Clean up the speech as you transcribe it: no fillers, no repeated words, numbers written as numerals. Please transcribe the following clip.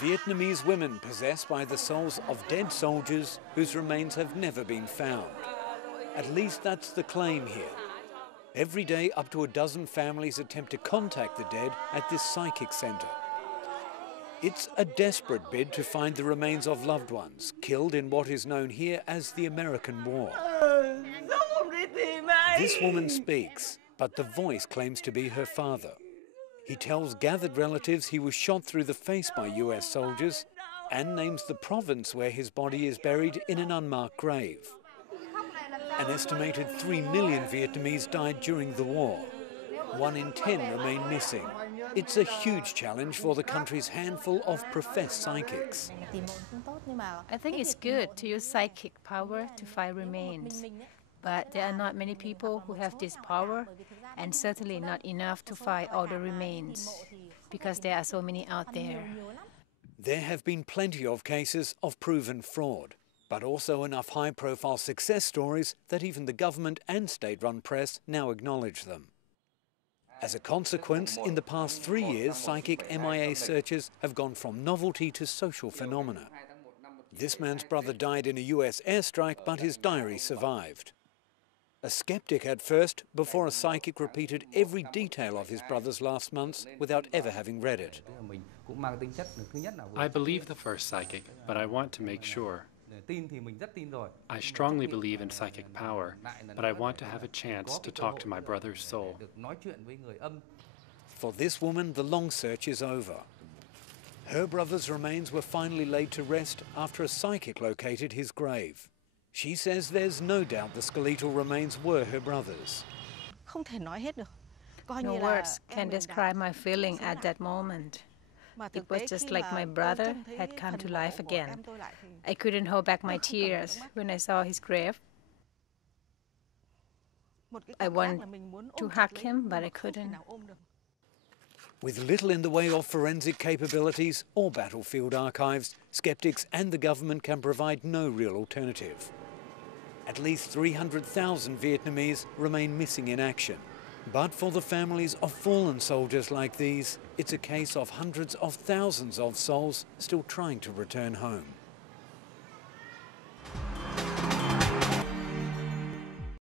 Vietnamese women possessed by the souls of dead soldiers whose remains have never been found. At least that's the claim here. Every day, up to a dozen families attempt to contact the dead at this psychic centre. It's a desperate bid to find the remains of loved ones killed in what is known here as the American War. This woman speaks, but the voice claims to be her father. He tells gathered relatives he was shot through the face by US soldiers and names the province where his body is buried in an unmarked grave. An estimated 3 million Vietnamese died during the war. 1 in 10 remain missing. It's a huge challenge for the country's handful of professed psychics. I think it's good to use psychic power to find remains. But there are not many people who have this power, and certainly not enough to find all the remains, because there are so many out there. There have been plenty of cases of proven fraud, but also enough high-profile success stories that even the government and state-run press now acknowledge them. As a consequence, in the past 3 years, psychic MIA searches have gone from novelty to social phenomena. This man's brother died in a US airstrike, but his diary survived. A skeptic at first, before a psychic repeated every detail of his brother's last months without ever having read it. I believe the first psychic, but I want to make sure. I strongly believe in psychic power, but I want to have a chance to talk to my brother's soul. For this woman, the long search is over. Her brother's remains were finally laid to rest after a psychic located his grave. She says there's no doubt the skeletal remains were her brother's. No words can describe my feeling at that moment. It was just like my brother had come to life again. I couldn't hold back my tears when I saw his grave. I wanted to hug him, but I couldn't. With little in the way of forensic capabilities or battlefield archives, skeptics and the government can provide no real alternative. At least 300,000 Vietnamese remain missing in action. But for the families of fallen soldiers like these, it's a case of hundreds of thousands of souls still trying to return home.